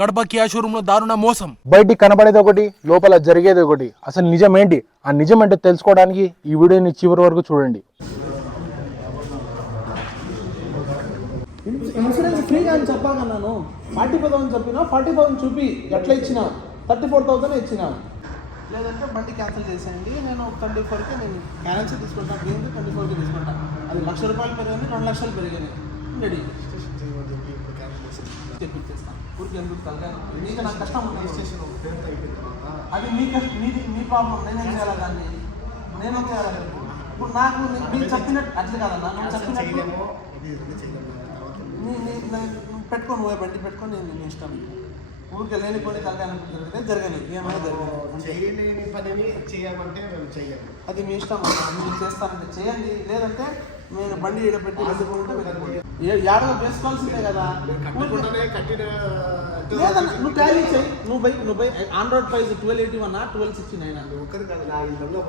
Kadapa Kia showroom లో దారుణ మోసం. బయటికి కనబడేది ఒకటి, లోపల జరిగేది ఒకటి. అసలు నిజం ఏంటి, ఆ నిజం ఏంటో తెలుసుకోవడానికి ఈ వీడియోని చివరి వరకు చూడండి. ఇన్సూరెన్స్ ఫ్రీగా అని చెప్పాగా, నేను 40,000 చెప్పినా 40,000 చూపి ఎట్లా ఇచ్చినా 34,000 ఇచ్చినా. లేదంటే బండి క్యాన్సిల్ చేసేయండి, నేను 24కి నేను క్యాన్సిల్ తీసుకుంటాను. ఏంటి 24కి తీసుకుంటాను. అది ₹1,00,000 పెరిగాయి, 2 లక్షలు పెరిగాయి. రెడీ తెప్పించేస్తాను. ఊరికి ఎందుకు తలకాను, నీకు నాకు కష్టం ఉంది. అది మీ కష్టం, మీ ప్రాబ్లం. నేనేం చేయాలి దాన్ని, నేనేం చేయాలి? ఇప్పుడు నాకు మీరు చెప్పినట్టు అట్లా కాదన్నా, నువ్వు చెప్పినట్టు పెట్టుకో, నువ్వే బండి పెట్టుకొని నేను ఇష్టం. ఊరికి లేని కొన్ని తలకాయ జరగలేదు, ఏమైనా జరగలేదు. చేయలేని పనిని చేయమంటే మేము చెయ్యాలి, అది మీ ఇష్టం. మీరు చేస్తానంటే చేయండి, లేదంటే నేను బండి పెట్టి ఏడవ వేసుకోవాల్సిందే కదా. లేదన్నా నువ్వు ట్యాలీ చేయి, నువ్వు ఆన్ రోడ్ ప్రైస్ 1281 1269 ఒకరి కాదు, నా ఇళ్ళలో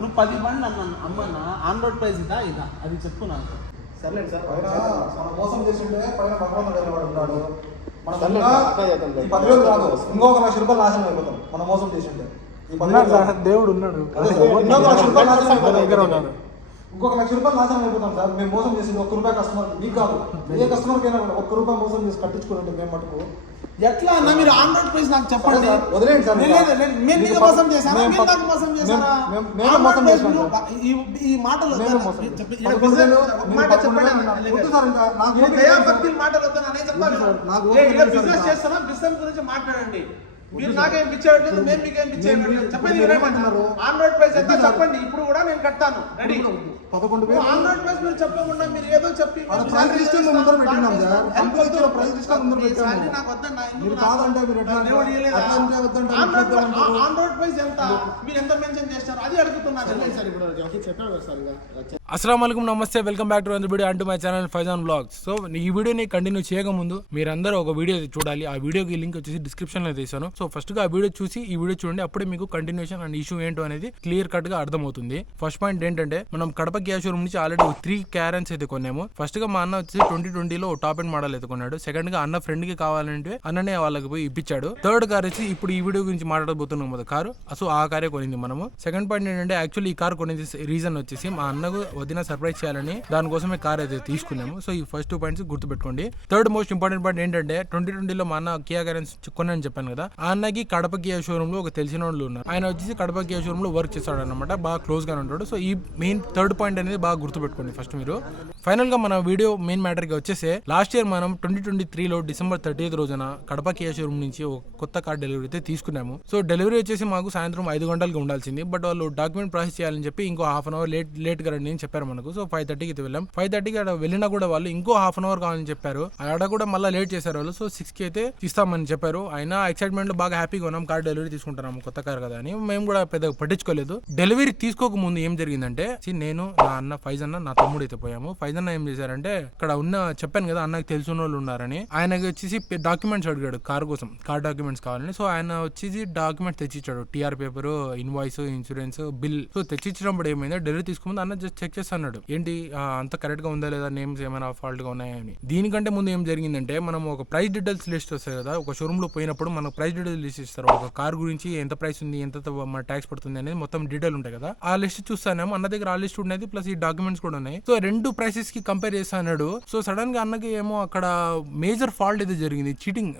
నువ్వు 10 బండ్లు అన్నాను అమ్మన్నా. ఆన్ రోడ్ ప్రైస్ ఇదా అది చెప్పు నాకు. సర్లేదు సార్, మనం మోసం చేసిండే పైన భగవంతుడు నిలబడుతున్నాడు. మనం 10,000 కాదు, ఇంకొక ₹1,00,000 నాశనం అయిపోతాం మనం మోసం చేసిండే. దేవుడు ఉన్నాడు, ఇంకొక ₹1,00,000 నాశనం అయిపోతాం. ఇంకొక ₹1,00,000 నాశనం అయిపోతాం సార్. మేము మోసం చేసింది ₹1 కస్టమర్, మీకు కాదు ఏ కస్టమర్కైనా ₹1 మోసం చేసి కట్టించుకోండి. మేము మటుకు ఎట్లా అన్న, మీరు ఆన్ రోడ్ ప్రైస్ నాకు చెప్పండి. వదిలేండి సార్. మేము మోసం చేశారా, మోసం చేశారా? ఈ మాటలు బిజినెస్ చేస్తున్నా, బిజినెస్ గురించి మాట్లాడండి. మీరు నాకేం పిచ్చేయట్లేదు, మేము మీకేం పిచ్చేయట్లేదు. చెప్పండి, ఆన్ రోడ్ ప్రైస్ ఎంత చెప్పండి, ఇప్పుడు కూడా నేను కట్టాను. రెడీ 11,000 ఆన్ రోడ్ ప్రైస్ మీరు చెప్పకుండా మీరు ఏదో చెప్పి ప్రైస్ పెట్టినాం సార్. కంపల్సరీ ప్రైస్ లిస్ట్ ముందర పెట్టాము. నాకు వద్దండి, మీరు కాదంటే మీరు ఆన్ రోడ్ ప్రైస్ ఎంత, మీరు ఎంత మెన్షన్ చేస్తారు అది అడుగుతున్నాను సార్. ఇప్పుడు చెప్పాను కదా సార్. అస్సలాము అలైకుం, నమస్తే, welcome back to another video అంటూ my channel Faizan blogs. So ఈ వీడియోని కంటిన్యూ చేయకముందు మీరందరూ ఒక వీడియో చూడాలి. ఆ వీడియోకి లింక్ వచ్చేసి డిస్క్రిప్షన్ లో తీసాను. సో ఫస్ట్ గా ఆ వీడియో చూసి ఈ వీడియో చూడండి, అప్పుడే మీకు కంటిన్యూషన్ అండ్ ఇష్యూ ఏంటో అనేది క్లియర్ కట్ గా అర్థమవుతుంది. ఫస్ట్ పాయింట్ ఏంటంటే, మనం కడప కియా షోరూమ్ నుంచి ఆల్రెడీ 3 క్యారన్స్ అయితే కొన్నాము. ఫస్ట్ గా మా అన్న వచ్చేసి 2020లో టాప్ అండ్ మోడల్ అయితే కొన్నాడు. సెకండ్ గా అన్న ఫ్రెండ్ కి కావాలంటే అన్ననే వాళ్ళకి పోయి ఇప్పించాడు. థర్డ్ కార్ వచ్చి ఇప్పుడు ఈ వీడియో గురించి మాట్లాడబోతున్నాం కదా కారు. సో ఆ కారే కొనింది మనము. సెకండ్ పాయింట్ ఏంటంటే, యాక్చువల్లీ ఈ కార్ కొనేది రీజన్ వచ్చేసి మా అన్నకు వదిన సర్ప్రైజ్ చేయాలని దానికోసమే కార్ అయితే తీసుకున్నాము. సో ఈ ఫస్ట్ 2 పాయింట్స్ గుర్తుపెట్టుకోండి. థర్డ్ మోస్ట్ ఇంపార్టెంట్ పాయింట్ ఏంటంటే, 2020లో మా అన్న కియా క్యారెన్స్ కొన్నాను చెప్పాను కదా. ఆ అన్నకి కడప కియా షోరూమ్ లో ఒక తెలిసిన వాళ్ళు ఉన్నారు. ఆయన వచ్చేసి కడప కియా షోరూమ్ లో వర్క్ చేస్తాడు అనమాట, బాగా క్లోజ్ గా ఉంటాడు. సో ఈ మెయిన్ థర్డ్ పాయింట్ అనేది బాగా గుర్తుపెట్టుకోండి ఫస్ట్ మీరు. ఫైనల్ గా మన వీడియో మెయిన్ మ్యాటర్ కి వచ్చేసి, లాస్ట్ ఇయర్ మనం 2023లో December 30th రోజున కడప కియా షోరూమ్ నుంచి ఒక కొత్త కార్ డెలివరీ అయితే తీసుకున్నాము. సో డెలివరీ వచ్చేసి మాకు సాయంత్రం 5 గంటలకు ఉండాల్సింది. బట్ వాళ్ళు డాక్యుమెంట్ ప్రాసెస్ చేయాలని చెప్పి ఇంకో హాఫ్ అన్ అవర్ లేట్ గా రండి అని చెప్పారు మనకు. సో 5:30కి అయితే వెళ్ళాం. 5:30కి అక్కడ వెళ్ళినా కూడా వాళ్ళు ఇంకో హాఫ్ అన్ అవర్ కావాలని చెప్పారు. ఆడ కూడా మళ్ళీ లేట్ చేశారు వాళ్ళు. సో 6కి అయితే ఇస్తామని చెప్పారు. అయినా ఎక్సైట్మెంట్ లో బాగా హ్యాపీగా ఉన్నాం, కార్ డెలివరీ తీసుకుంటున్నాము కొత్త కార్ కదా అని. మేము కూడా పెద్దగా పట్టించుకోలేదు. డెలివరీ తీసుకోక ముందు ఏం జరిగిందంటే, నేను నా అన్న ఫైజన్న నా తమ్ముడు అయితే పోయాము. ఫైజన్న ఏం చేశారంటే, ఇక్కడ ఉన్న చెప్పాను కదా అన్నకి తెలిసిన వాళ్ళు ఉన్నారని, ఆయనకి వచ్చేసి డాక్యుమెంట్స్ అడిగాడు కార్ కోసం, కార్ డాక్యుమెంట్స్ కావాలని. సో ఆయన వచ్చేసి డాక్యుమెంట్స్ తెచ్చిచ్చాడు, TR paper, invoice, insurance, bill. So తెచ్చిచ్చినప్పుడు ఏమైంది, డెలివరీ తీసుకుని అన్న జస్ట్ చెక్ చేస్తున్నాడు, ఏంటి అంత కరెక్ట్ గా ఉందా లేదా, నేమ్స్ ఏమైనా ఫాల్ట్ గా ఉన్నాయని. దీనికంటే ముందు ఏం జరిగిందంటే, మనం ఒక ప్రైస్ డీటెయిల్స్ లిస్ట్ వస్తాయి కదా, ఒక షోరూమ్ లో పోయినప్పుడు మనకు ప్రైస్ డీటెయిల్స్ లిస్ట్ ఇస్తారు. ఒక కార్ గురించి ఎంత ప్రైస్ ఉంది, ఎంత మన ట్యాక్స్ పడుతుంది అనేది మొత్తం డీటెయిల్ ఉంటాయి కదా. ఆ లిస్ట్ చూస్తానేమో అన్న దగ్గర ఆ లిస్ట్ ఉన్నది, ప్లస్ ఈ డాక్యుమెంట్స్ కూడా ఉన్నాయి. సో 2 ప్రైసెస్ కి కంపేర్ చేస్తాడు. సో సడన్ గా అన్నకి ఏమో అక్కడ మేజర్ ఫాల్ట్ అయితే జరిగింది. చీటింగ్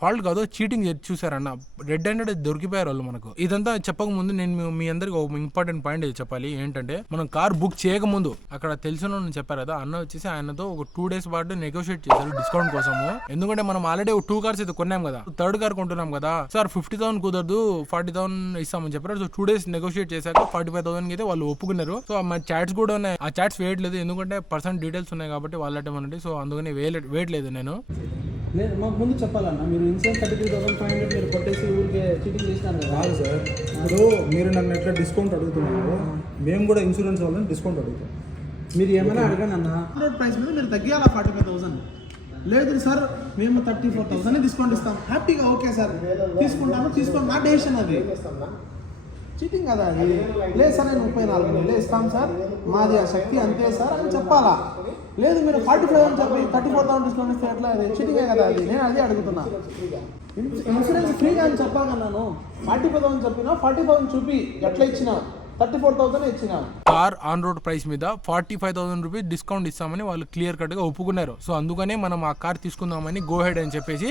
ఫాల్ట్ కాదు, చీటింగ్ చూసారన్న. రెడ్ హ్యాండెడ్ దొరికిపోయారు వాళ్ళు మనకు. ఇదంతా చెప్పక ముందు నేను మీ అందరికి ఒక ఇంపార్టెంట్ పాయింట్ చెప్పాలి. ఏంటంటే, మనం కార్ బుక్ చేయక ముందు అక్కడ తెలిసిన చెప్పారు కదా, అన్న వచ్చేసి ఆయనతో ఒక 2 days పాటు నెగోషియేట్ చేశారు డిస్కౌంట్ కోసము. ఎందుకంటే మనం ఆల్రెడీ 2 కార్స్ అయితే కొన్నాం కదా, థర్డ్ కార్ కొంటున్నాం కదా. సార్ 50,000 కుదరదు, 40,000 ఇస్తామని చెప్పారు. సో 2 days నెగోషియేట్ చేశాక 45,000 అయితే వాళ్ళు ఒప్పుకున్నారు. సో మా చాట్స్ కూడా ఉన్నాయి, ఆ చాట్స్ వేయట్లేదు ఎందుకంటే పర్సనల్ డీటెయిల్స్ ఉన్నాయి కాబట్టి వాళ్ళేమనండి. సో అందుకని వేయట్లేదు నేను. లేదు మాకు ముందు చెప్పాలన్నా, మీరు ఇన్సూరెన్స్ 33,500 మీరు కొట్టేసి ఊరికే చీటింగ్ చేసినారు కదా. కాదు సార్, ఇప్పుడు మీరు నన్ను ఎట్లా డిస్కౌంట్ అడుగుతున్నారు, మేము కూడా ఇన్సూరెన్స్ వాళ్ళని డిస్కౌంట్ అడుగుతాం. మీరు ఏమైనా అడగండి అన్న, రోడ్ ప్రైస్ మీద మీరు తగ్గియాలా 45,000. లేదు సార్ మేము 34,000 డిస్కౌంట్ ఇస్తాం. హ్యాపీగా ఓకే సార్ తీసుకోండి, నా డెసిషన్ అది. చీటింగ్ కదా అది. లేదు సార్ నేను 34,000 ఇస్తాం సార్, మాది ఆ శక్తి అంతే సార్ అని చెప్పాలా. లేదు మీరు 45 అని చెప్పి 34,000 డిస్కౌంట్ ఇస్తే ఎట్లా? అది చీటింగే కదా అది. నేను అదే అడుగుతున్నా. ఇన్సూరెన్స్ ఫ్రీగా అని చెప్పగలను. 45,000 అని చెప్పినా 40,000 చూపి ఎట్లా ఇచ్చినా 34,000 ఇచ్చినా. కార్ ఆన్ రోడ్ ప్రైస్ మీద 45,000 రూపీస్ డిస్కౌంట్ ఇస్తామని వాళ్ళు క్లియర్ కట్ గా ఒప్పుకున్నారు. సో అందుకనే మనం ఆ కార్ తీసుకుందామని గో హెడ్ అని చెప్పేసి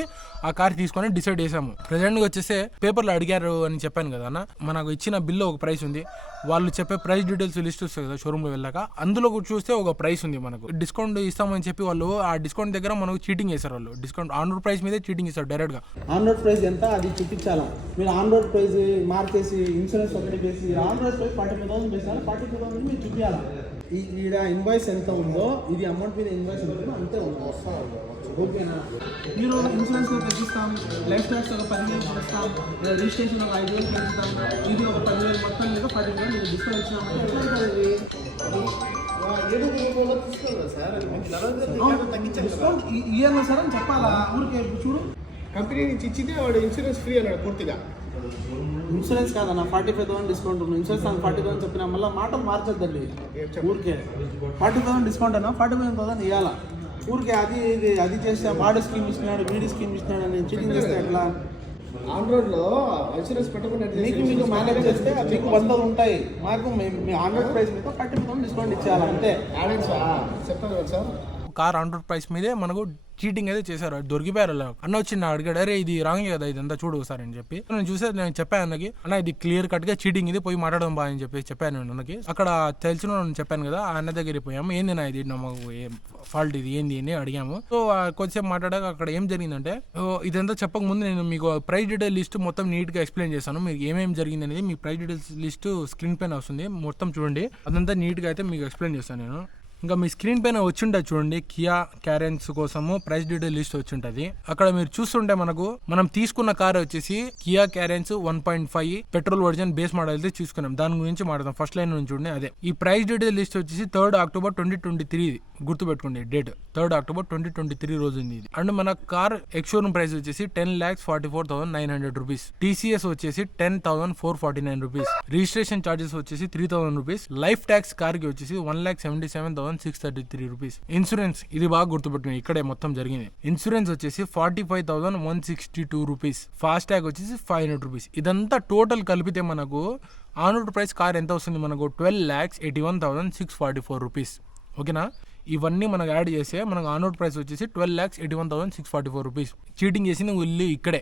ఆ కార్ తీసుకొని డిసైడ్ చేసాము. ప్రెసెంట్ గా వచ్చేసి పేపర్లు అడిగారు అని చెప్పాను కదా అన్న, మనకు ఇచ్చిన బిల్లు ఒక ప్రైస్ ఉంది, వాళ్ళు చెప్పే ప్రైస్ డీటెయిల్స్ లిస్ట్ వస్తుంది కదా షోరూమ్ లో వెళ్ళాక, అందులో చూస్తే ఒక ప్రైస్ ఉంది. మనకు డిస్కౌంట్ ఇస్తామని చెప్పి వాళ్ళు ఆ డిస్కౌంట్ దగ్గర మనకు చీటింగ్ చేశారు. వాళ్ళు డిస్కౌంట్ ఆన్ రోడ్ ప్రైస్ మీదే చీటింగ్ చేశారు డైరెక్ట్ గా. ఆన్ రోడ్ ప్రైస్ ఎంత అది చూపించాలా. మీరు ఆన్ రోడ్ ప్రైస్ మార్చేసి ఇన్సూరెన్స్ ఒకటి వేసి ఆన్ రోడ్ ప్రైస్ 45,000 వేసారు. 45,000 మీరు చూపించాలా. ఈడ ఇన్వాయిస్ ఎంత ఉందో ఇది అమౌంట్ మీద ఇన్వాయిస్ ఎంత ఉందో అంతే ఉందో. ఓకేనా? మీరు ఇన్సూరెన్స్ తగ్గిస్తాం, లైఫ్ ట్యాక్స్ ఒక 10,000 ఇస్తాం, రిజిస్ట్రేషన్ ఒక 5,000 పెంచుతాం, ఇది ఒక 10,000 మొత్తం మీద 40,000 మీరు డిస్కౌంట్ ఇచ్చినామంటే ఎట్లా అవుతుంది? డిస్కౌంట్ ఇయ్యాలి సార్ అని చెప్పాలా? ఊరికే చూడు కంపెనీ నుంచి ఇచ్చితే వాడు ఇన్సూరెన్స్ ఫ్రీ అన్నాడు పూర్తిగా. ఇన్సూరెన్స్ కాదన్న 45,000 డిస్కౌంట్ ఉంది. ఇన్సూరెన్స్ నాకు 40,000 చెప్పినా మళ్ళీ మాటలు మార్చొద్దండి. ఊరికే 40,000 డిస్కౌంట్ అన్నా 45,000 ఇవ్వాలా. ఊరికే అది చేస్తే వాడు స్కీమ్ ఇచ్చినాడు వీడి స్కీమ్ ఇచ్చినాడు అని చీటింగ్ చేస్తే ఎట్లా? ఆన్ రోడ్ లో ఇన్సూరెన్స్ పెట్టకుండా మీకు మేనేజ్ చేస్తే మీకు 100 ఉంటాయి, మాకు మీ ఆన్ రోడ్ ప్రైస్ మీద 40,000 డిస్కౌంట్ ఇచ్చేయాలి అంతే. చెప్తాను కదా sir. Car on road price మీదే మనకు చీటింగ్ అయితే చేశారు. దొరికిపోయారు. అన్న వచ్చి నా అడిగాడు, అరే ఇది రాంగ్ కదా ఇదంతా చూడు సార్ అని చెప్పి. నేను చూసే నేను చెప్పాను అన్నకి, అన్న ఇది క్లియర్ కట్ గా చీటింగ్, ఇది పోయి మాట్లాడడం బా అని చెప్పి చెప్పాను నేను అన్నకి. అక్కడ తెలిసిన నేను చెప్పాను కదా, ఆ అన్న దగ్గరికి పోయాము. ఏంది నా ఇది నమ్మకు ఫాల్ట్ ఇది ఏంది అని అడిగాము. సో కొద్దిసేపు మాట్లాడాక అక్కడ ఏం జరిగిందంటే, ఇదంతా చెప్పక ముందు నేను మీకు ప్రైస్ డీటెయిల్ లిస్ట్ మొత్తం నీట్ గా ఎక్స్ప్లెయిన్ చేశాను. మీకు ఏమేమి జరిగింది అనేది మీ ప్రైస్ డీటెయిల్స్ లిస్ట్ స్క్రీన్ పైన వస్తుంది, మొత్తం చూడండి. అదంతా నీట్ గా అయితే మీకు ఎక్స్ప్లెయిన్ చేస్తాను నేను. ఇంకా మీ స్క్రీన్ పైన వచ్చింటుంది చూడండి, కియా క్యారెన్స్ కోసము ప్రైస్ డీటెయిల్ లిస్ట్ వచ్చింటది. అక్కడ మీరు చూస్తుంటే మనం తీసుకున్న కార్ వచ్చేసి Kia Carens 1.5 petrol version base model అయితే చూసుకున్నాం. దాని గురించి మాట్లాడదాం. ఫస్ట్ లైన్ నుంచి చూడండి అదే. ఈ ప్రైస్ డీటెయిల్ లిస్ట్ వచ్చేసి 3rd October 2023 గుర్తుపెట్టుకోండి డేట్. 3rd October 2023 రోజు ఉంది ఇది. అండ్ మన కార్ ఎక్స్షోరూమ్ ప్రైస్ వచ్చేసి 10,44,900 రూపీస్. టీసీఎస్ వచ్చేసి 10,449 రూపీస్. రిజిస్ట్రేషన్ చార్జెస్ వచ్చేసి 3,000 రూపీస్. లైఫ్ ట్యాక్స్ కార్ కి వచ్చేసి 1,77,633 రూపీస్. ఇన్సూరెన్స్ ఇది బాగా గుర్తుపెట్టుకుని, ఇక్కడే మొత్తం జరిగింది. ఇన్సూరెన్స్ వచ్చేసి 45,162 రూపీస్. ఫాస్ట్ ట్యాగ్ వచ్చేసి 500 రూపీస్. ఇదంతా టోటల్ కలిపితే మనకు ఆన్ రోడ్ ప్రైస్ కార్ ఎంత వస్తుంది? మనకు 12,81,644 రూపీస్. ఓకేనా? ఇవన్నీ మనకు యాడ్ చేస్తే మనకు ఆన్ రోడ్ ప్రైస్ వచ్చేసి 12,81,644 రూపీస్. చీటింగ్ చేసింది వీళ్ళు ఇక్కడే.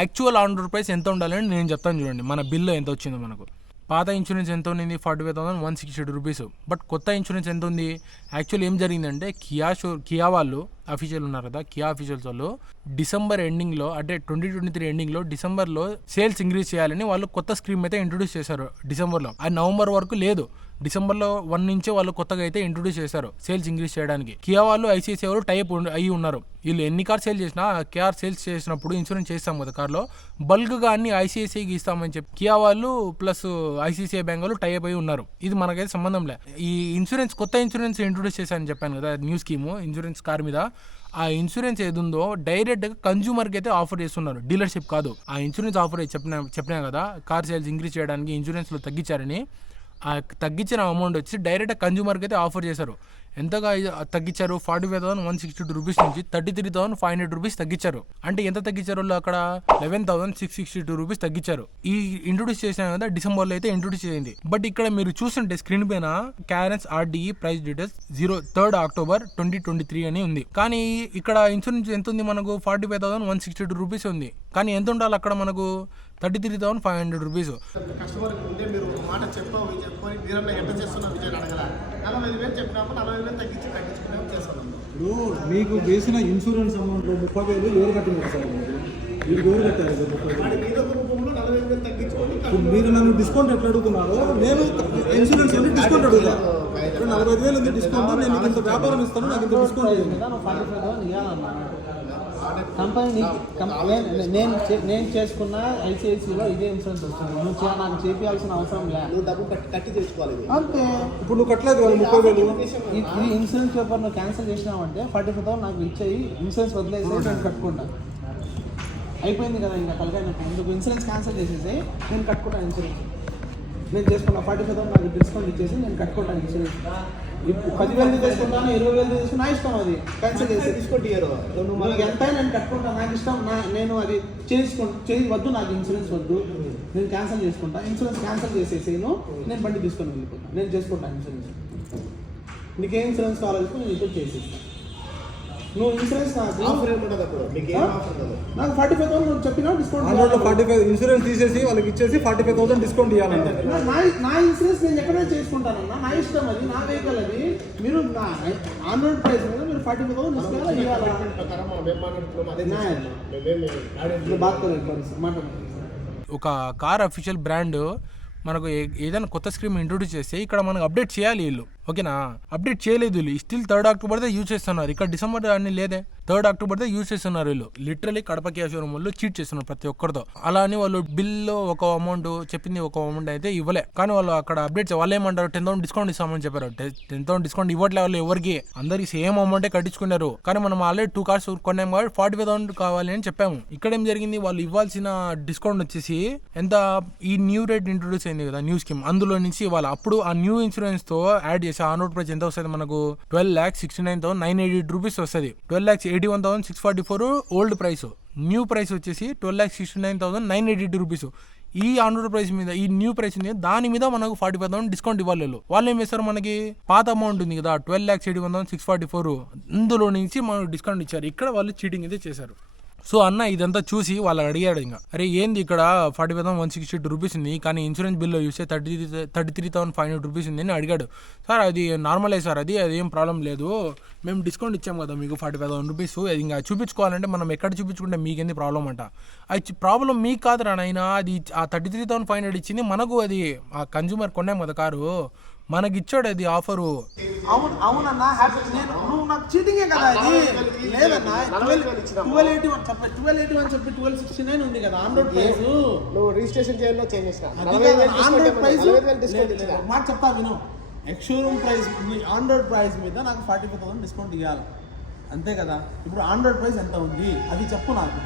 యాక్చువల్ ఆన్ రోడ్ ప్రైస్ ఎంత ఉండాలని నేను చెప్తాను చూడండి. మన బిల్లు ఎంత వచ్చిందో మనకు. పాత ఇన్సూరెన్స్ ఎంత ఉంది? 45,162 రూపీస్. బట్ కొత్త ఇన్సూరెన్స్ ఎంత ఉంది? యాక్చువల్ ఏం జరిగిందంటే కియా వాళ్ళు అఫీషియల్ ఉన్నారు కదా, కియా అఫీషియల్స్ వాళ్ళు డిసెంబర్ ఎండింగ్లో, అంటే 2023 ఎండింగ్లో డిసెంబర్లో సేల్స్ ఇంక్రీజ్ చేయాలని వాళ్ళు కొత్త స్కీమ్ అయితే ఇంట్రొడ్యూస్ చేశారు డిసెంబర్లో. అది నవంబర్ వరకు లేదు. డిసెంబర్లో 1 నుంచే వాళ్ళు కొత్తగా అయితే ఇంట్రొడ్యూస్ చేశారు సేల్స్ ఇంక్రీజ్ చేయడానికి. కియా వాళ్ళు ఐసీఐసీఐ వాళ్ళు టైప్ అయ్యి ఉన్నారు. వీళ్ళు ఎన్ని కార్ సేల్ చేసినా, కార్ సేల్స్ చేసినప్పుడు ఇన్సూరెన్స్ చేస్తాం కదా కార్లో, బల్క్గా అన్ని ఐసీఐసీఐకి ఇస్తామని చెప్పి కియా వాళ్ళు ప్లస్ ఐసీఐసీఐ బ్యాంక్ వాళ్ళు టైప్ అయి ఉన్నారు. ఇది మనకైతే సంబంధం లే. ఈ ఇన్సూరెన్స్ కొత్త ఇన్సూరెన్స్ ఇంట్రొడ్యూస్ చేశానని చెప్పాను కదా, న్యూ స్కీమ్ ఇన్సూరెన్స్ కార్ మీద. ఆ ఇన్సూరెన్స్ ఏది ఉందో డైరెక్ట్గా కన్జ్యూమర్కి అయితే ఆఫర్ చేస్తున్నారు, డీలర్షిప్ కాదు. ఆ ఇన్సూరెన్స్ ఆఫర్ చెప్పినా కదా, కార్ సేల్స్ ఇంక్రీజ్ చేయడానికి ఇన్సూరెన్స్లో తగ్గించారని. ఆ తగ్గించిన అమౌంట్ వచ్చి డైరెక్ట్ కన్జ్యూమర్కి అయితే ఆఫర్ చేశారు. ఎంతగా తగ్గించారు? 45,162 రూపీస్ నుంచి 33,500 రూపీస్ తగ్గించారు. అంటే ఎంత తగ్గించారు వాళ్ళు అక్కడ? 11,662 రూపీస్ తగ్గించారు. ఈ ఇంట్రొడ్యూస్ చేసిన కదా డిసెంబర్లో అయితే ఇంట్రొడ్యూస్ చేసింది. బట్ ఇక్కడ మీరు చూస్తుంటే స్క్రీన్ పైన Carens RDE price details 3rd October 2023 అని ఉంది. కానీ ఇక్కడ ఇన్సూరెన్స్ ఎంత ఉంది మనకు? 45,162 రూపీస్ ఉంది. కానీ ఎంత ఉండాలి అక్కడ మనకు? 33,500 రూపీస్. కస్టమర్ ముందే మీరు మాట చెప్పుకొని మీరన్నా ఎంత చేస్తున్నా విజయ్ అడగల. 40,000 చెప్పినప్పుడు 40,000 తగ్గించుకునే చేస్తున్నాం. ఇప్పుడు మీకు వేసిన ఇన్సూరెన్స్ అమౌంట్లో 30,000 ఎవరు కట్టినారు సార్? మీరు ఎవరు కట్టారు సార్ 30,000? ఏదో ఒక రూపంలో 40,000 తగ్గించుకొని ఇప్పుడు మీరు నన్ను డిస్కౌంట్ ఎట్లా అడుగుతున్నారో నేను ఇన్సూరెన్స్ అంటే డిస్కౌంట్ అడుగుతా. 45,000 ఉంది డిస్కౌంట్, నేను నీకు ఇంత వ్యాపారం ఇస్తాను, నాకు ఇంత డిస్కౌంట్ చేయండి. 45,000 ఇవ్వాలన్నా. కంపెనీ నేను చేసుకున్న ఐసిఐసిలో ఇదే ఇన్సూరెన్స్ వస్తుంది. నువ్వు నాకు చేయాల్సిన అవసరం లేదు. నువ్వు డబ్బు కట్టి తెచ్చుకోవాలి అంతే. ఇప్పుడు నువ్వు కట్టలేదు కదా 30,000. ఇది ఇన్సూరెన్స్ పేపర్ నువ్వు క్యాన్సిల్ చేసినావంటే 45,000 నాకు ఇచ్చేయి, ఇన్సూరెన్స్ వదిలేసి నేను కట్టుకుంటా. అయిపోయింది కదా ఇంకా కలగానే. ఎందుకు ఇన్సూరెన్స్ క్యాన్సిల్ చేసేసి నేను కట్టుకుంటాను ఇన్సూరెన్స్. నేను చేసుకున్నా 45,000 నాకు డిస్కౌంట్ ఇచ్చేసి నేను కట్టుకుంటాను ఇన్సూరెన్స్. ఇప్పుడు 10,000 తీసుకుంటాను, 20,000 తీసుకుని నా ఇష్టం, అది క్యాన్సిల్ చేసి డిస్కౌంట్ ఇయ్యరు నువ్వు ఎంత నేను కట్టుకుంటా, నాకు ఇష్టం, నేను అది వద్దు, నాకు ఇన్సూరెన్స్ వద్దు, నేను క్యాన్సిల్ చేసుకుంటా, ఇన్సూరెన్స్ క్యాన్సిల్ చేసేసేను, నేను బండి తీసుకొని వెళ్ళిపోతాను, నేను చేసుకుంటాను ఇన్సూరెన్స్. నీకేం ఇన్సూరెన్స్ కావాలో నేను ఇప్పుడు చేసేస్తాను. నువ్వు ఇన్సూరెన్స్ నాకు ఆఫర్ ఏముంటుంది అప్పుడు మీకు ఏం ఆఫర్ ఉండదు. నాకు 45,000 నువ్వు చెప్పినా డిస్కౌంట్ అందులో 45 ఇన్సూరెన్స్ తీసేసి వాళ్ళకి ఇచ్చేసి 45,000 డిస్కౌంట్ ఇవ్వాలంటే నా ఇన్సూరెన్స్ నేను ఎక్కడైనా చేసుకుంటానన్నా, నా ఇష్టం, అది నా వెహికల్, అది మీరు నా ఆన్ రోడ్ ప్రైస్ మీద మీరు 45,000 డిస్కౌంట్ ఇవ్వాలి. ప్రకారం మనం ఏం మాట్లాడుతున్నాం అదే న్యాయం. మేమేమి బాగా మాట ఒక కార్ అఫీషియల్ బ్రాండ్ మనకు ఏదైనా కొత్త స్క్రీమ్ ఇంట్రొడ్యూస్ చేస్తే ఇక్కడ మనకు అప్డేట్ చేయాలి వీళ్ళు, ఓకేనా? అప్డేట్ చేయలేదు వీళ్ళు, స్టిల్ 3rd October యూజ్ చేస్తున్నారు. ఇక్కడ డిసెంబర్ అన్ని లేదే, 3rd October యూజ్ చేస్తున్నారు వీళ్ళు. లిటరలీ కడప కియా షోరూమ్ వాళ్ళు చీట్ చేస్తున్నారు ప్రతి ఒక్కరితో. అలా అని వాళ్ళు బిల్లో ఒక అమౌంట్ చెప్పింది, ఒక అమౌంట్ అయితే ఇవ్వలే, కానీ వాళ్ళు అక్కడ అప్డేట్ వాళ్ళు ఏమంటారు 10,000 డిస్కౌంట్ ఇస్తామని చెప్పారు. 10,000 డిస్కౌంట్ ఇవ్వట్లే వాళ్ళు ఎవరికి, అందరికి సేమ్ అమౌంటే కట్టించుకున్నారు. కానీ మనం ఆల్రెడీ 2 కార్స్ కొన్నాం కాబట్టి 45,000 కావాలి అని చెప్పాము. ఇక్కడ ఏం జరిగింది, వాళ్ళు ఇవ్వాల్సిన డిస్కౌంట్ వచ్చేసి ఎంత, ఈ న్యూ రేట్ ఇంట్రొడ్యూస్ అయింది కదా, న్యూ స్కీమ్, అందులో నుంచి వాళ్ళు అప్పుడు ఆ న్యూ ఇన్సూరెన్స్ తో యాడ్ చేసి ఆన్ రోడ్ ప్రైస్ ఎంత వస్తుంది మనకు 12,69,980 రూపీస్ వస్తుంది. 12,81,644 ఓల్డ్ ప్రైస్, న్యూ ప్రైస్ వచ్చేసి 12,69,980 రూపీస్. ఈ ఆన్ రోడ్ ప్రైస్ మీద, ఈ న్యూ ప్రైస్ మీద, దాని మీద మనకు 45,000 డిస్కౌంట్ ఇవ్వాలి. వాళ్ళు ఏం చేస్తారు, మనకి పాత అమౌంట్ ఉంది కదా 12,81,644, అందులో నుంచి మనకు డిస్కౌంట్ ఇచ్చారు. ఇక్కడ వాళ్ళు చీటింగ్ అయితే చేశారు. సో అన్న ఇదంతా చూసి వాళ్ళు అడిగాడు, ఇంకా అరే ఏంది ఇక్కడ 45,162 రూపీస్ ఉంది, కానీ ఇన్సూరెన్స్ బిల్లో చూస్తే 33,500 రూపీస్ ఉంది అని అడిగాడు. సార్ అది నార్మలే సార్, అది అదేం ప్రాబ్లం లేదు, మేము డిస్కౌంట్ ఇచ్చాం కదా మీకు 45,000 రూపీస్, అది ఇంకా చూపించుకోవాలంటే మనం ఎక్కడ చూపించుకుంటే మీకేంది ప్రాబ్లం అంట. అది ప్రాబ్లం మీకు కాదురా నాయన, అది ఆ 33,500 ఇచ్చింది మనకు, అది ఆ కన్జ్యూమర్ కొన్నాం కదా కారు, మనకి ఇచ్చాడు అది ఆఫరు. అవునన్నా, హ్యాపీ, నువ్వు నాకు చీటింగే కదా అది. లేదన్నా 1281 చెప్పి 1269 ఉంది కదా ఆన్ రోడ్ ప్రైస్. నువ్వు రిజిస్ట్రేషన్ చేయాలో చేంజ్ చేసిన ఆన్ రోడ్ ప్రైస్ డిస్కౌంట్ ఇచ్చిన మాట చెప్తా విను. Ex showroom price on road price మీద నాకు 45,000 డిస్కౌంట్ ఇవ్వాలి, అంతే కదా. ఇప్పుడు ఆన్ రోడ్ ప్రైస్ ఎంత ఉంది అది చెప్పు నాకు.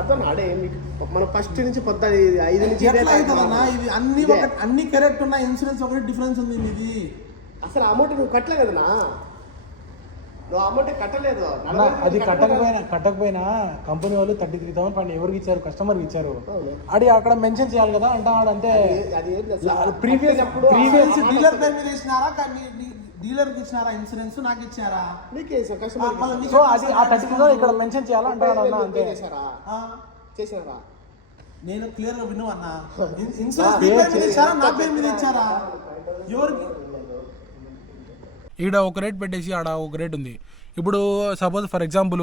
అర్థం ఆడే మీకు మనం ఫస్ట్ నుంచి 5 నుంచి ఎట్లా అవుతుందన్నా, ఇది అన్ని కరెక్ట్ ఉన్నాయి, ఇన్సూరెన్స్ ఒకటి డిఫరెన్స్ ఉంది ఇది. అసలు అమౌంట్ నువ్వు కట్టలే కదనా, నువ్వు అమౌంట్ కట్టలేదు. అది కట్టకపోయినా కంపెనీ వాళ్ళు 33,000 పైన ఎవరికి ఇచ్చారు, కస్టమర్కి ఇచ్చారు. అది అక్కడ మెన్షన్ చేయాలి కదా అంటాడంటే. ప్రీవియస్ డీలర్ పేరు మీద ఇచ్చినారా, డీలర్కి ఇచ్చినారా ఇన్సూరెన్స్, నాకు ఇచ్చారా? నీకే కస్టమర్ సో అది ఆ 33,000 ఇక్కడ మెన్షన్ చేయాలా అంటాడు అంతే. చేసినారా? నేను క్లియర్ గా విను అన్న, ఇన్సూరెన్స్ నీ పేరు మీద ఇచ్చారా, నా పేరు మీద ఇచ్చారా, ఎవరికి? ఈడ ఒక రేట్ పెట్టేసి ఆడ ఒక రేట్ ఉంది. ఇప్పుడు suppose for example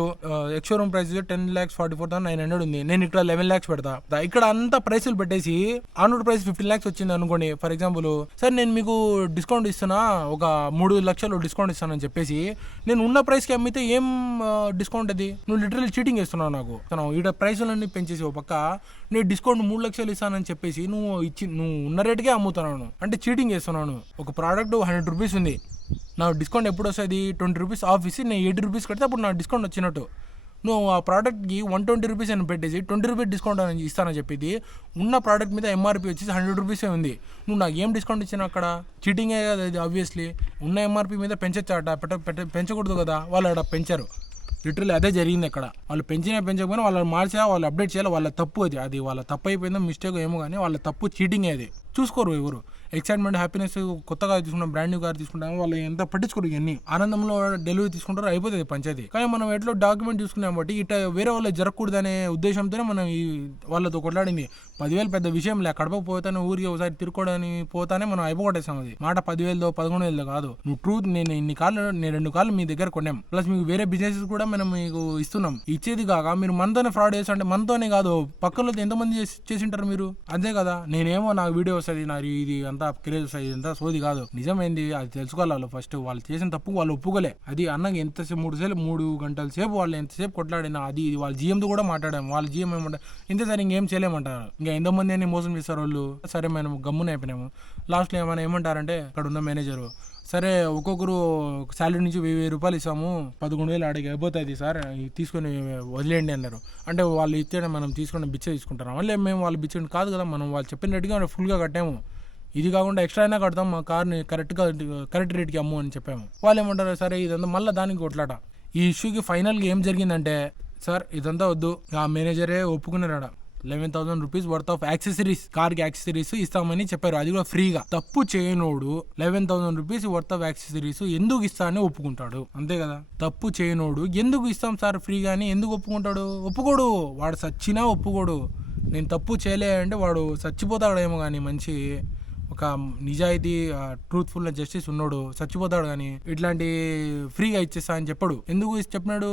ex showroom price 10,44,900 ఉంది, నేను ఇక్కడ 11 lakhs పెడతా. ఇక్కడ అంతా ప్రైసులు పెట్టేసి ఆన్ రోడ్ ప్రైస్ 15 lakhs వచ్చింది అనుకోండి ఫర్ ఎగ్జాంపుల్. సార్ నేను మీకు డిస్కౌంట్ ఇస్తున్నా, ఒక 3 లక్షలు డిస్కౌంట్ ఇస్తానని చెప్పేసి నేను ఉన్న ప్రైస్కి అమ్మితే ఏం డిస్కౌంట్ అది? నువ్వు లిటరల్లీ చీటింగ్ చేస్తున్నావు నాకు. ఈడ ప్రైసులన్నీ పెంచేసి ఒక పక్క నేను డిస్కౌంట్ 3 లక్షలు ఇస్తానని చెప్పేసి నువ్వు ఉన్న రేటుకే అమ్ముతున్నాను అంటే చీటింగ్ చేస్తున్నాను. ఒక ప్రోడక్ట్ 100 రూపీస్ ఉంది, నా డిస్కౌంట్ ఎప్పుడు వస్తుంది 20 రూపీస్ ఆఫ్ ఇచ్చి నేను 80 రూపీస్ కడితే అప్పుడు నాకు డిస్కౌంట్ వచ్చినట్టు. నువ్వు ఆ ప్రోడక్ట్కి 120 రూపీస్ అని పెట్టేసి 20 రూపీస్ డిస్కౌంట్ అని ఇస్తానని చెప్పేది, ఉన్న ప్రోడక్ట్ మీద ఎంఆర్పీ వచ్చేసి 100 రూపీసే ఉంది, నువ్వు నాకు ఏం డిస్కౌంట్ ఇచ్చినా అక్కడ చీటింగే కదా ఇది. ఆబ్వియస్లీ ఉన్న ఎంఆర్పీ మీద పెంచొచ్చాట, పెంచకూడదు కదా, వాళ్ళు అక్కడ పెంచారు. లిటరల్లీ అదే జరిగింది అక్కడ. వాళ్ళు పెంచకపోయినా వాళ్ళు మార్చా, వాళ్ళు అప్డేట్ చేయాలి, వాళ్ళ తప్పు అది. అది వాళ్ళ తప్పు అయిపోయిందో మిస్టేక్ ఏమో కానీ వాళ్ళ తప్పు, చీటింగే అది. చూసుకోరు ఎవరు. ఎక్సైట్మెంట్, హ్యాపీనెస్, కొత్తగా తీసుకుంటాం, బ్రాండ్ న్యూ కార్ తీసుకుంటాము, వాళ్ళు ఎంత పట్టించుకోరు. ఇవన్నీ ఆనందంలో డెలివరీ తీసుకుంటారు, అయిపోతుంది పంచాయతీ. కానీ మనం ఎట్లా డాక్యుమెంట్ చూసుకున్నాం బట్టి ఇట్లా వేరే వాళ్ళు జరగకూడదనే ఉద్దేశంతోనే మనం వాళ్ళతో కొట్లాడింది. 10,000 పెద్ద విషయం లే, కడపకు పోతానే ఊరికి ఒకసారి తిరుక్కోవడానికి పోతానే మనం అయిపోగొట్టేసాం. అది మాట 10,000 11,000 కాదు. నువ్వు ట్రూత్, నేను 2 కార్లు మీ దగ్గర కొన్నాం, ప్లస్ మీకు వేరే బిజినెస్ కూడా మనం మీకు ఇస్తున్నాం. ఇచ్చేది కాక మీరు మనతోనే ఫ్రాడ్ చేస్తా అంటే, మనతోనే కాదు పక్కన ఎంతమంది చేసింటారు మీరు, అంతే కదా. నేనేమో నాకు వీడియో వస్తుంది, నాకు ఇది అంతా క్రేజ్ వస్తుంది, ఇదంతా సోది కాదు. నిజమైంది అది తెలుసుకోవాలి వాళ్ళు ఫస్ట్. వాళ్ళు చేసిన తప్పు వాళ్ళు ఒప్పుకోలే. అది అన్నకి ఎంతసేపు 3 గంటల సేపు వాళ్ళు ఎంతసేపు కొట్లాడినా, అది వాళ్ళ జీఎంతో కూడా మాట్లాడాము. వాళ్ళ జీఎం ఏమంటారు, ఇంతే సరే ఇంకేం చేయలేమంటారు. ఇంకా ఎంతోమంది అని మోసం చేస్తారు వాళ్ళు. సరే మనం గమ్మున అయిపోయినాము. లాస్ట్లో ఏమంటారంటే అక్కడ ఉన్న మేనేజరు, సరే ఒక్కొక్కరు శాలరీ నుంచి 1,000 రూపాయలు ఇస్తాము, 11,000 ఆడికి అయిపోతుంది సార్, తీసుకొని వదిలేయండి అన్నారు. అంటే వాళ్ళు ఇచ్చే మనం తీసుకుని బిచ్చ తీసుకుంటారు. మళ్ళీ మేము వాళ్ళు బిచ్చండి కాదు కదా, మనం వాళ్ళు చెప్పిన రెడ్డిగా ఫుల్గా కట్టాము. ఇది కాకుండా ఎక్స్ట్రా అయినా కడతాం, మా కార్ని కరెక్ట్ రేట్కి అమ్ము అని చెప్పాము. వాళ్ళు ఏమంటారు, సరే ఇదంతా మళ్ళీ దానికి కొట్లాట. ఈ ఇష్యూకి ఫైనల్గా ఏం జరిగిందంటే, సార్ ఇదంతా వద్దు, ఆ మేనేజరే ఒప్పుకున్నారట. 11,000 రూపీస్ వర్త్ ఆఫ్ యాక్సెసరీస్, కార్కి యాక్సెసరీస్ ఇస్తామని చెప్పారు, అది కూడా ఫ్రీగా. తప్పు చేయనోడు 11,000 రూపీస్ వర్త్ ఆఫ్ యాక్సెసరీస్ ఎందుకు ఇస్తా అని ఒప్పుకుంటాడు? అంతే కదా. తప్పు చేయనోడు ఎందుకు ఇస్తాం సార్ ఫ్రీగా అని ఎందుకు ఒప్పుకుంటాడు? ఒప్పుకోడు. వాడు సచ్చినా ఒప్పుకోడు. నేను తప్పు చేయలే అంటే వాడు చచ్చిపోతాడేమో కానీ, మంచి ఒక నిజాయితీ ట్రూత్ఫుల్ జస్టిస్ ఉన్నోడు చచ్చిపోతాడు కానీ ఇట్లాంటి ఫ్రీగా ఇచ్చేస్తా అని చెప్పాడు. ఎందుకు చెప్పినాడు?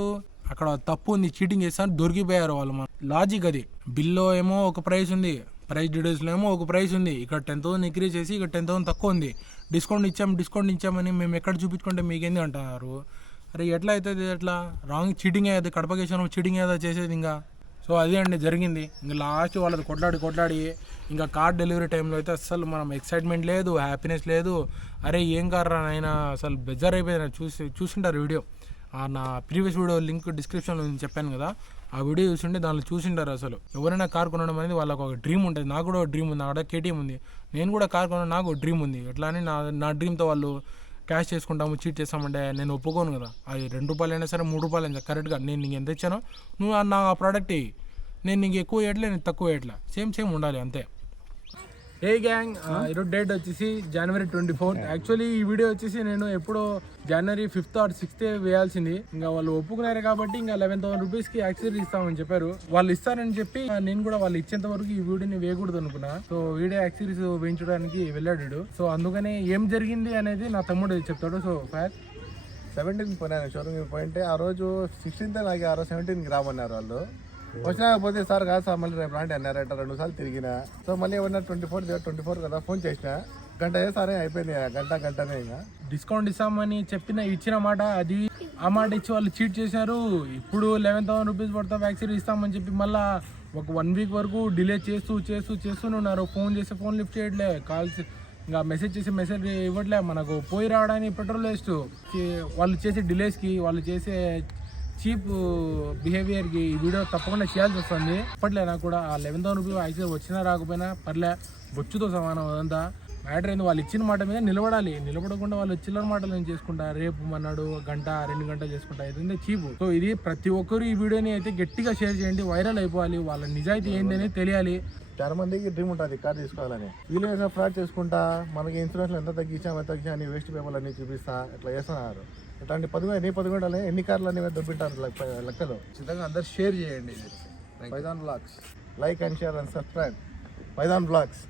అక్కడ తప్పు ఉంది, చీటింగ్ చేస్తాను, దొరికిపోయారు వాళ్ళు. మన లాజిక్ అది. బిల్లో ఏమో ఒక ప్రైస్ ఉంది, ప్రైస్ డీటెయిల్స్లో ఏమో ఒక ప్రైస్ ఉంది. ఇక్కడ 10,000 ఇంక్రీజ్ చేసి ఇక్కడ 10,000 తక్కువ ఉంది. డిస్కౌంట్ ఇచ్చామని మేము ఎక్కడ చూపించుకుంటే మీకేంది అంటున్నారు? అరే ఎట్లా అవుతుంది? ఎట్లా రాంగ్ చీటింగ్ అయ్యేది, కడపకేశ్వరం చీటింగ్ అయ్యేదా చేసేది ఇంకా. సో అదే అండి జరిగింది. ఇంకా లాస్ట్ వాళ్ళది కొట్లాడి ఇంకా కార్ డెలివరీ టైంలో అయితే అసలు మనం ఎక్సైట్మెంట్ లేదు, హ్యాపీనెస్ లేదు. అరే ఏం కార్ రా నాయనా, అసలు బెజార్ అయిపోయింది. చూసింటారు వీడియో, నా ప్రీవియస్ వీడియో లింక్ డిస్క్రిప్షన్లో నేను చెప్పాను కదా, ఆ వీడియో చూసింటే దాంట్లో చూసింటారు. అసలు ఎవరైనా కార్ కొనడం అనేది వాళ్ళకు ఒక డ్రీమ్ ఉంటుంది. నాకు కూడా ఒక డ్రీమ్ ఉంది, నాకు కేటీఎం ఉంది. నేను కూడా కార్ కొనడం నాకు ఒక డ్రీమ్ ఉంది. ఎట్లా అని నా డ్రీమ్తో వాళ్ళు క్యాష్ చేసుకుంటాము, చీట్ చేస్తామంటే నేను ఒప్పుకోను కదా. అది 2 రూపాయలు అయినా సరే 3 రూపాయలు అయినా కరెక్ట్గా నేను నీకు ఎంత ఇచ్చానో నువ్వు నా ప్రోడక్ట్ ఇవి. నేను నీకు ఎక్కువ వేయట్లే, నేను తక్కువ వేయట్లే, సేమ్ ఉండాలి అంతే. ఏ గ్యాంగ్, ఈరోజు డేట్ వచ్చేసి January 24. యాక్చువల్లీ ఈ వీడియో వచ్చేసి నేను ఎప్పుడో January 5th or 6th వేయాల్సింది. ఇంకా వాళ్ళు ఒప్పుకున్నారు కాబట్టి ఇంకా 11,000 రూపీస్కి యాక్సెసరీ ఇస్తామని చెప్పారు. వాళ్ళు ఇస్తారని చెప్పి నేను కూడా వాళ్ళు ఇచ్చేంత వరకు ఈ వీడియోని వేయకూడదు అనుకున్నా. సో వీడియో యాక్సెసరీస్ వేయించడానికి వెళ్ళాడు. సో అందుకనే ఏం జరిగింది అనేది నా తమ్ముడు చెప్తాడు. సో ఫ్యాక్ట్ 17కి పోయినాను షోరూమ్కి పోయింటే ఆ రోజు 16th నాకు ఆ రోజు 17కి రామన్నారు వాళ్ళు. వచ్చినాకపోతే సార్ కాదు సార్ మళ్ళీ రేపు రాండి అన్నారట. 2 సార్లు తిరిగిన. సో మళ్ళీ ఏమన్నా 24 కదా ఫోన్ చేసిన, గంట చేస్తారే అయిపోయింది, గంటనే. ఇంకా డిస్కౌంట్ ఇస్తామని ఇచ్చిన మాట అది, ఆ మాట ఇచ్చి వాళ్ళు చీట్ చేశారు. ఇప్పుడు 11,000 రూపీస్ పడతా వ్యాక్సిన్ ఇస్తామని చెప్పి మళ్ళీ ఒక 1 వీక్ వరకు డిలే చేస్తూనే ఉన్నారు. ఫోన్ చేస్తే ఫోన్ లిఫ్ట్ చేయట్లే, కాల్స్ ఇంకా మెసేజ్ చేసి మెసేజ్ ఇవ్వట్లే. మనకు పోయి రావడానికి పెట్రోల్ వేస్ట్. వాళ్ళు చేసే డిలేస్కి, వాళ్ళు చేసే చీప్ బిహేవియర్కి ఈ వీడియో తప్పకుండా చేయాల్సి వస్తుంది. ఇప్పట్లే నాకు కూడా ఆ 11,000 రూపీస్ యాక్సిడెంట్ వచ్చినా రాకపోయినా పర్లే, బొచ్చుతో సమానం. అదంతా మ్యాటర్ ఏంది, వాళ్ళు ఇచ్చిన మాట మీద నిలబడాలి. నిలబడకుండా వాళ్ళు చిల్లర మాటలు నేను చేసుకుంటా, రేపు మన్నాడు గంట 2 గంటలు చేసుకుంటా, ఇది చీప్. సో ఇది ప్రతి ఒక్కరు ఈ వీడియోని అయితే గట్టిగా షేర్ చేయండి, వైరల్ అయిపోవాలి, వాళ్ళ నిజాయితీ ఏంటని తెలియాలి. చాలా మందికి డ్రీమ్ ఉంటుంది కార్ తీసుకోవాలని. వీళ్ళు ఏదైనా ఫ్రాడ్ చేసుకుంటా మనకి ఇన్సూరెన్స్లో ఎంత తగ్గించా అని వేస్ట్ పేపర్లు అన్ని చూపిస్తా ఇట్లా చేస్తున్నారు. ఇట్లాంటి 10 గంటలు ఎన్ని కార్లు అన్ని దొబ్బింటారు లెక్కలో. ఖచ్చితంగా అందరు షేర్ చేయండి. Faizan blogs, like and share and subscribe Faizan blogs.